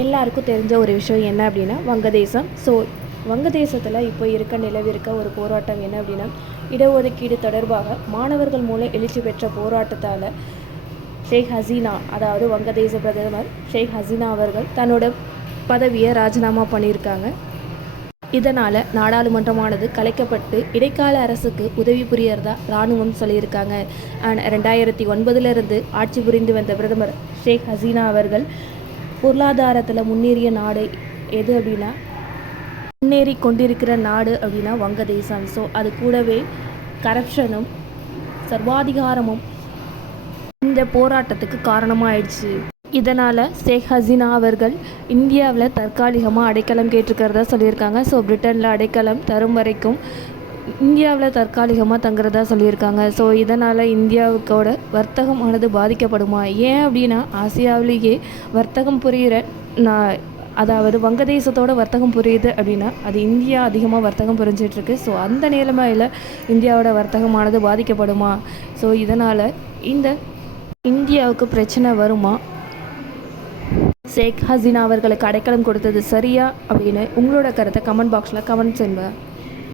எல்லாருக்கும் தெரிஞ்ச ஒரு விஷயம் என்ன அப்படின்னா வங்கதேசம். ஸோ வங்கதேசத்தில் இப்போ நிலவிருக்க ஒரு போராட்டம் என்ன அப்படின்னா, இடஒதுக்கீடு தொடர்பாக மாணவர்கள் மூலம் எழுச்சி பெற்ற போராட்டத்தால் ஷேக் ஹசீனா, அதாவது வங்கதேச பிரதமர் ஷேக் ஹசீனா அவர்கள் தன்னோட பதவியை ராஜினாமா பண்ணியிருக்காங்க. இதனால் நாடாளுமன்றமானது கலைக்கப்பட்டு இடைக்கால அரசுக்கு உதவி புரியறதா இராணுவம் சொல்லியிருக்காங்க. அண்ட் 2009 ஆட்சி புரிந்து வந்த பிரதமர் ஷேக் ஹசீனா அவர்கள் பொருளாதாரத்தில் முன்னேறிய நாடு எது அப்படின்னா, முன்னேறி கொண்டிருக்கிற நாடு அப்படின்னா வங்கதேசம். ஸோ அது கூடவே கரப்ஷனும் சர்வாதிகாரமும் இந்த போராட்டத்துக்கு காரணமாயிடுச்சு. இதனால் ஷேக் ஹசீனா அவர்கள் இந்தியாவில் தற்காலிகமாக அடைக்கலம் கேட்டிருக்கிறதா சொல்லியிருக்காங்க. ஸோ பிரிட்டனில் அடைக்கலம் தரும் வரைக்கும் இந்தியாவில் தற்காலிகமாக தங்குறதா சொல்லியிருக்காங்க. ஸோ இதனால் இந்தியாவுக்கோட வர்த்தகமானது பாதிக்கப்படுமா? ஏன் அப்படின்னா, ஆசியாவிலேயே வர்த்தகம் புரிகிற அதாவது வங்கதேசத்தோட வர்த்தகம் புரியுது அப்படின்னா அது இந்தியா அதிகமாக வர்த்தகம் புரிஞ்சிட்ருக்கு. ஸோ அந்த நிலைமையில் இந்தியாவோட வர்த்தகமானது பாதிக்கப்படுமா? ஸோ இதனால் இந்த இந்தியாவுக்கு பிரச்சனை வருமா? ஷேக் ஹசீனா அவர்களுக்கு அடைக்கலம் கொடுத்தது சரியா அப்படின்னு உங்களோட கருத்தை கமெண்ட் பாக்ஸில் கமெண்ட் செய்யுங்க.